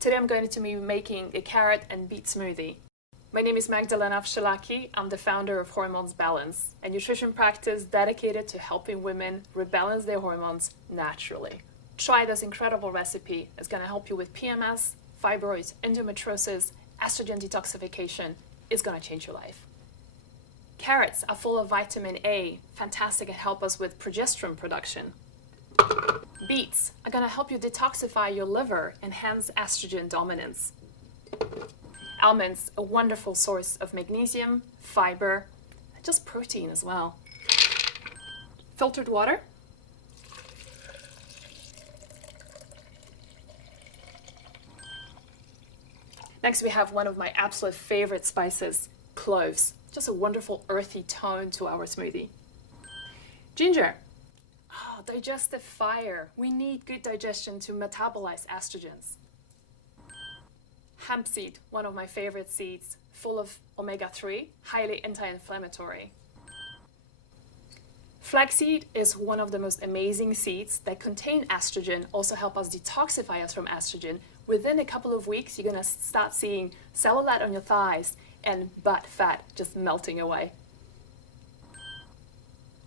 Today I'm going to be making a carrot and beet smoothie. My name is Magdalena Wszelaki. I'm the founder of Hormones Balance, a nutrition practice dedicated to helping women rebalance their hormones naturally. Try this incredible recipe. It's going to help you with PMS, fibroids, endometriosis, estrogen detoxification. It's going to change your life. Carrots are full of vitamin A, fantastic and help us with progesterone production. Beets are going to help you detoxify your liver, enhance estrogen dominance. Almonds, a wonderful source of magnesium, fiber, and just protein as well. Filtered water. Next, we have one of my absolute favorite spices, cloves. Just a wonderful earthy tone to our smoothie. Ginger. Digestive fire. We need good digestion to metabolize estrogens. Hemp seed, one of my favorite seeds, full of omega-3, highly anti-inflammatory. Flaxseed is one of the most amazing seeds that contain estrogen, also help us detoxify us from estrogen. Within a couple of weeks, you're going to start seeing cellulite on your thighs and butt fat just melting away.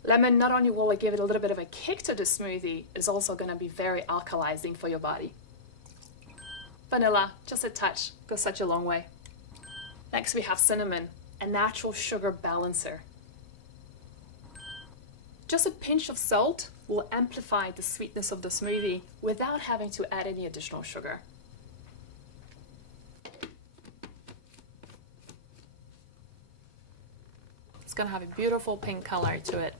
Lemon not only will give it a little bit of a kick to the smoothie, it's also going to be very alkalizing for your body. Vanilla, just a touch, goes such a long way. Next we have cinnamon, a natural sugar balancer. Just a pinch of salt will amplify the sweetness of the smoothie without having to add any additional sugar. It's going to have a beautiful pink color to it.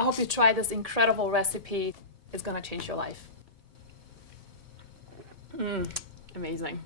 I hope you try this incredible recipe. It's going to change your life. Amazing.